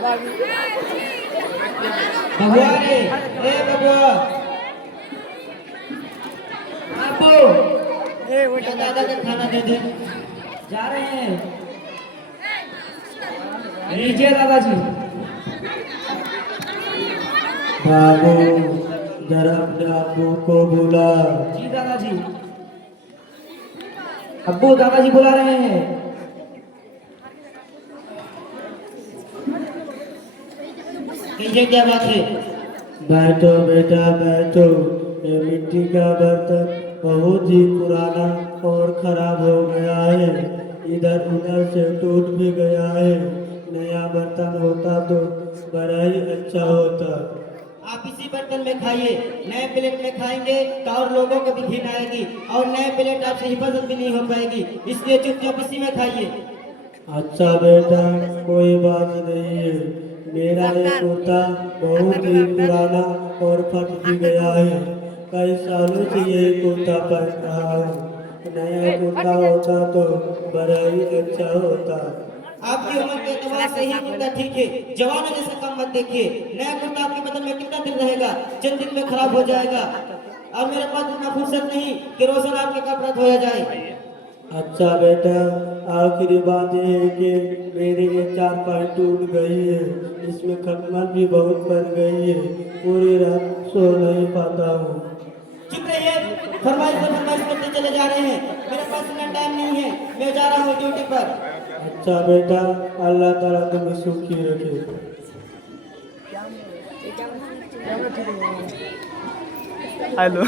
बबुआ रे, ए बबुआ, आपको क्या दादा का खाना दे दे। जा रहे हैं, लीजिए दादाजी। बाबू जरा अपने अब्बू को बुला। जी दादाजी। अब्बू दादाजी बुला रहे हैं। कहिए क्या बात है। बैठो बेटा बैठो। ये मिट्टी का बर्तन बहुत ही पुराना और खराब हो गया है, इधर उधर से टूट भी गया है। नया बर्तन होता तो बड़ा ही अच्छा होता। आप इसी बर्तन में खाइए, नए प्लेट में खाएंगे तो और लोगों को भी घिन आएगी और नए प्लेट आपसे हिफाजत भी नहीं हो पाएगी, इसलिए चुपचाप इसी में खाइए। अच्छा बेटा कोई बात नहीं है। मेरा ये कुर्ता बहुत ही पुराना और फट भी गया है, कई सालों से ये कुर्ता पहन रहा हूँ। नया कुर्ता होता तो बड़ा ही अच्छा होता। आपकी उम्र के एतबार से ही कुर्ता ठीक है, जवानों जैसा काम मत देखिए। नया कुर्ता आपके बदन में कितना दिन रहेगा, चंद दिन में खराब हो जाएगा और मेरे पास इतना फुर्सत नहीं कि रोजाना आपके कपड़ा धोया जाए। अच्छा बेटा आखिरी बात यह है कि मेरी ये चारपाई टूट गई है, इसमें खटमल भी बहुत बढ़ गई है, पूरी रात सो नहीं पाता हूँ। चुप रहिए, फरमाइश करते चले जा रहे हैं। मेरे पास इतना टाइम नहीं है, मैं जा रहा हूँ ड्यूटी पर। अच्छा बेटा अल्लाह ताला तुम्हें सुखी रखे। हेलो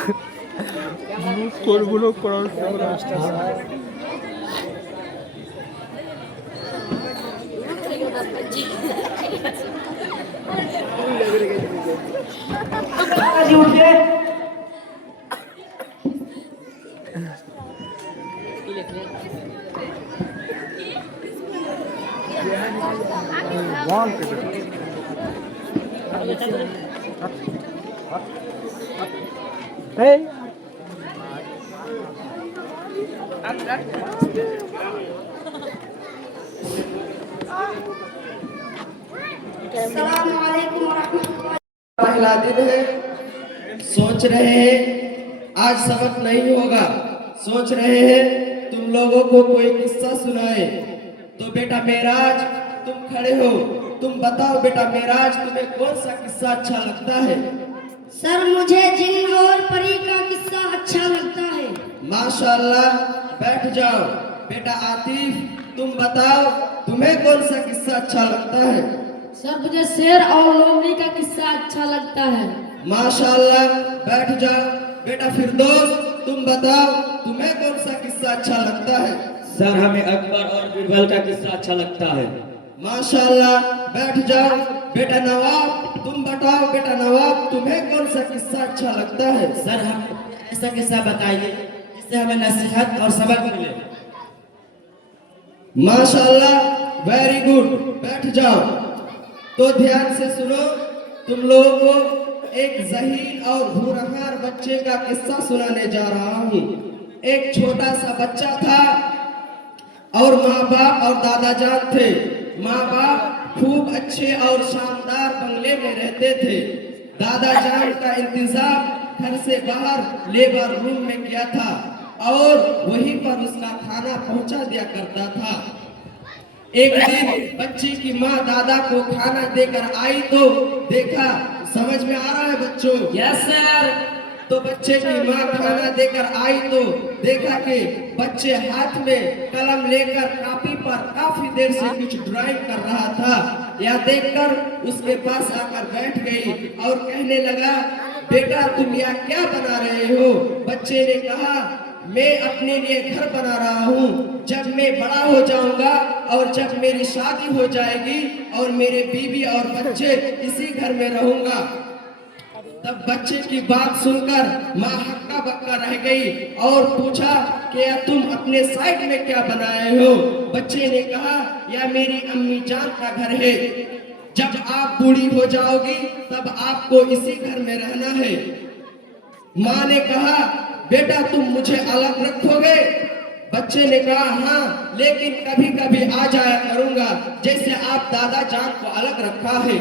कोलগুলো করার जी उठिए। पहला दिन है, सोच रहे हैं आज सबक नहीं होगा, सोच रहे हैं तुम लोगों को कोई किस्सा सुनाए। तो बेटा मेराज तुम खड़े हो, तुम बताओ बेटा मेराज तुम्हें कौन सा किस्सा अच्छा लगता है। सर मुझे जिन और परी का किस्सा अच्छा लगता है। माशाल्लाह बैठ जाओ। बेटा आतिफ तुम बताओ तुम्हें कौन सा किस्सा अच्छा लगता है। सर मुझे शेर और लोमड़ी का किस्सा अच्छा लगता है। माशाल्लाह बैठ जाओ। बेटा फिरदौस तुम बताओ तुम्हें कौन सा किस्सा अच्छा लगता है। सर हमें अकबर और बीरबल का किस्सा अच्छा लगता है। माशाल्लाह बैठ जाओ। बेटा नवाब तुम बताओ बेटा नवाब तुम्हें कौन सा किस्सा अच्छा लगता है। सर हम ऐसा किस्सा बताइए जिससे हमें नसीहत और सबक मिले। माशाल्लाह वेरी गुड, बैठ जाओ। तो ध्यान से सुनो, तुम लोगों को एक जहीन और भूरखार बच्चे का किस्सा सुनाने जा रहा हूँ। एक छोटा सा बच्चा था और माँ बाप और दादा जान थे। माँ बाप खूब अच्छे और शानदार बंगले में रहते थे। दादा जान का इंतजाम घर से बाहर लेबर रूम में किया था और वहीं पर उसका खाना पहुंचा दिया करता था। एक दिन बच्चे की माँ दादा को खाना देकर आई तो देखा, समझ में आ रहा है बच्चों? Yes sir. तो बच्चे की माँ खाना देकर आई तो देखा कि बच्चे हाथ में कलम लेकर कॉपी पर काफी देर से कुछ ड्राइंग कर रहा था। यह देखकर उसके पास आकर बैठ गई और कहने लगा, बेटा तुम यहाँ क्या बना रहे हो? बच्चे ने कहा, मैं अपने लिए घर बना रहा हूँ। जब मैं बड़ा हो जाऊंगा और जब मेरी शादी हो जाएगी और मेरे बीवी और बच्चे इसी घर में रहूंगा। तब बच्चे की बात सुनकर माँ हक्का बक्का रह गई और पूछा कि तुम अपने साइड में क्या बनाए हो? बच्चे ने कहा, यह मेरी अम्मी जान का घर है। जब आप बूढ़ी हो जाओगी तब आपको इसी घर में रहना है। माँ ने कहा, बेटा तुम मुझे अलग रखोगे? बच्चे ने कहा हाँ, लेकिन कभी कभी आ जाया करूंगा, जैसे आप दादा जान को अलग रखा है।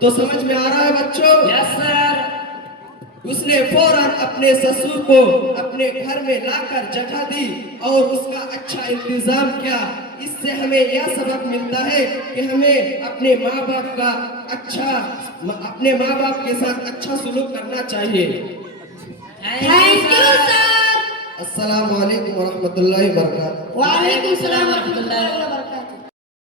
तो समझ में आ रहा है बच्चों? Yes sir. उसने फौरन अपने ससुर को अपने घर में लाकर जगह दी और उसका अच्छा इंतजाम किया। इससे हमें यह सबक मिलता है कि हमें अपने माँ बाप के साथ अच्छा सलूक करना चाहिए। Thank you sir. अस्सलाम वालेकुम वरहमतुल्लाहि वबरकातुहू। वालेकुम सलाम वरहमतुल्लाहि वबरकातुहू।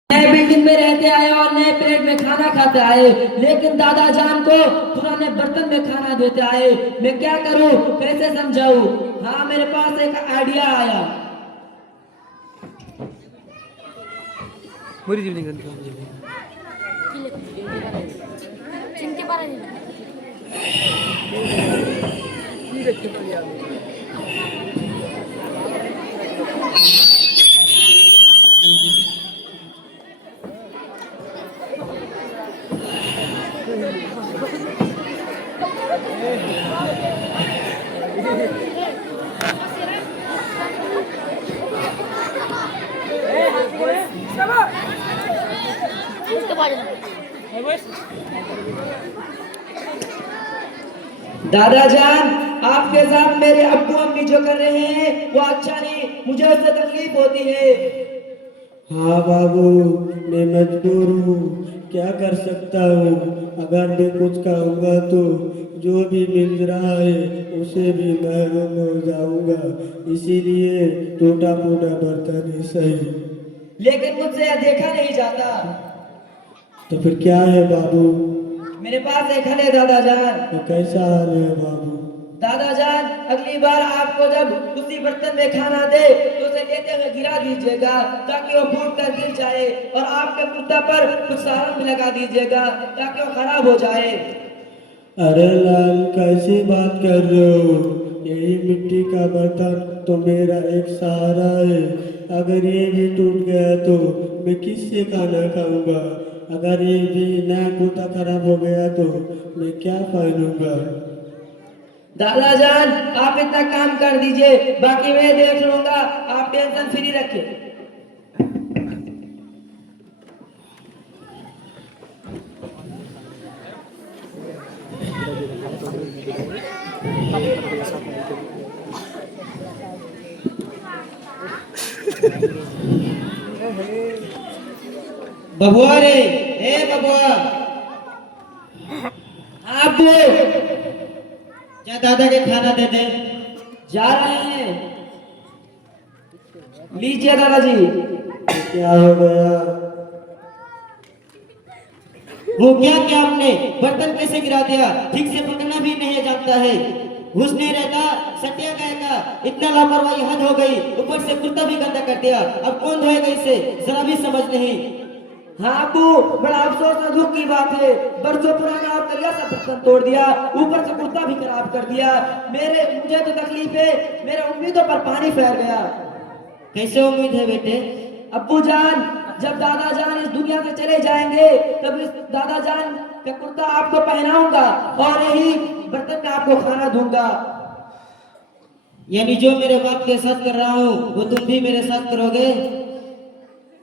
नए बिल्डिंग में रहते आए और नए प्लेट में खाना खाते आए, लेकिन दादा जान को पुराने बर्तन में खाना देते आए। मैं क्या करूं, कैसे समझाऊं? हाँ, मेरे पास एक आइडिया आया। मुरी जीवनी ग्रंथ जिनके बारे में दादा जान, आपके साथ मेरे अब्बू अम्मी जो कर रहे हैं वो अच्छा नहीं, मुझे उससे तकलीफ होती है। हाँ बाबू, मैं मजबूर हूँ, क्या कर सकता हूँ। अगर मैं कुछ कहूँगा तो जो भी मिल रहा है उसे भी महरूम हो जाऊँगा। इसीलिए टूटा फूटा बर्तन ही सही। लेकिन मुझसे यह देखा नहीं जाता। तो फिर क्या है बाबू? मेरे पास एक हल है दादा जान। तो कैसा हाल है बाबू? दादा जान, अगली बार आपको जब उसी बर्तन में खाना दे तो उसे लेते हुए गिरा दीजिएगा ताकि वो फूट कर गिर जाए, और आपके कुत्ता पर कुछ सालन भी लगा दीजिएगा ताकि वो खराब हो जाए। अरे लाल, कैसी बात कर रहे हो? यही मिट्टी का बर्तन तो मेरा एक सहारा है। अगर ये भी टूट गया तो मैं किससे खाना खाऊंगा? अगर ये भी नया कुत्ता खराब हो गया तो मैं क्या पहनूंगा? दादा जान, आप इतना काम कर दीजिए, बाकी मैं देख लूंगा, आप टेंशन फ्री रखिए। बबुआ रे, ए बबुआ। आप क्या दादा के खाना दे दे? जा रहे हैं। लीजिए दादाजी। क्या हो गया? वो क्या आपने बर्तन कैसे गिरा दिया? ठीक से पकड़ना भी नहीं जानता है, होश नहीं रहता, सटिया गएगा। इतना लापरवाही हद हो गई, ऊपर से कुर्ता भी गंदा कर दिया। अब कौन धोएगा इसे? जरा भी समझ नहीं। हाँ अबू, बड़ा अफसोस और दुख की बात है, बरसों पुराना और कलिया सा बर्तन तोड़ दिया, ऊपर से कुर्ता भी खराब कर दिया। मुझे तो तकलीफ है, मेरे उम्मीदों पर पानी फैल गया। कैसे उम्मीद है बेटे? अब्बू जान, जब दादा जान इस दुनिया से चले जाएंगे तब इस दादा जान का कुर्ता आपको पहनाऊंगा और यही बर्तन में आपको खाना दूंगा। यानी जो मेरे बाप के साथ कर रहा हूँ वो तुम भी मेरे साथ करोगे?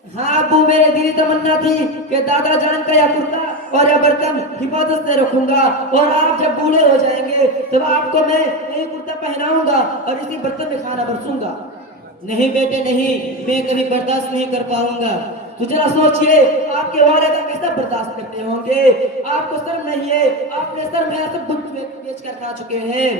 हाँ अब्बू, मेरे दिली तमन्ना थी कि दादा जान का यह कुर्ता और यह बर्तन हिफाजत से रखूंगा, और आप जब बूढ़े हो जाएंगे तब आपको मैं यही कुर्ता पहनाऊंगा और इसी बर्तन में खाना बरसूंगा। नहीं बेटे नहीं, मैं कभी बर्दाश्त नहीं कर पाऊंगा। तो जरा सोचिए, आपके वालिदा कैसा बर्दाश्त करते होंगे? आपको शर्म नहीं है? आपने शर्म है सब कुछ बेच कर खा चुके हैं।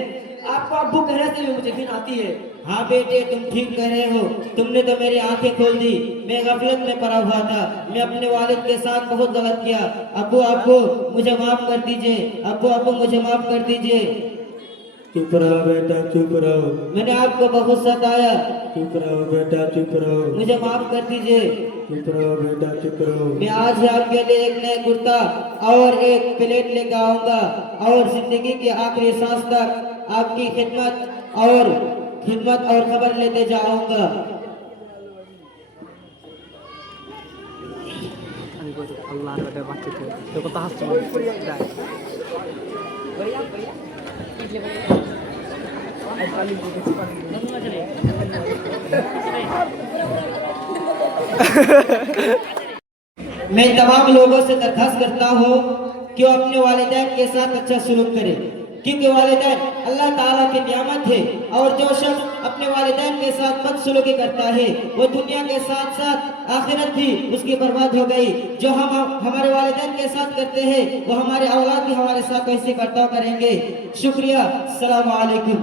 आपको अब्बू कहने से भी मुझे घिन आती है। हाँ बेटे, तुम ठीक कह रहे हो, तुमने तो मेरी आंखें खोल दी। मैं गफलत में पड़ा हुआ था, मैं अपने वालिद के साथ बहुत गलत किया। अब्बू मुझे माफ कर दीजिए। अब्बू मुझे माफ कर दीजिए। चुप रहो बेटा, चुप रहो। मैंने आपको बहुत सताया। चुप रहो बेटा, चुप रहो। मुझे माफ कर दीजिए। चुप रहो बेटा, चुप रहो। मैं आज ही आपके लिए एक नया कुर्ता और एक प्लेट लेकर आऊंगा और जिंदगी के आखिरी सांस तक आपकी खिदमत और खबर लेते जाऊंगा। अल्लाह ने बातचीत है तो कता हंस मैं तमाम लोगों से दरखास्त करता हूँ कि वो अपने वालिदैन के साथ अच्छा सलूक करें, क्योंकि वालिदैन अल्लाह ताला की नियामत है। और जो शख्स अपने वालिदैन के साथ बदसलूकी करता है वो दुनिया के साथ साथ आखिरत भी उसकी बर्बाद हो गई। जो हम हमारे वालिदैन के साथ करते हैं वो हमारे औलाद भी हमारे साथ वैसे बर्ताव करेंगे। शुक्रिया, अस्सलाम वालेकुम।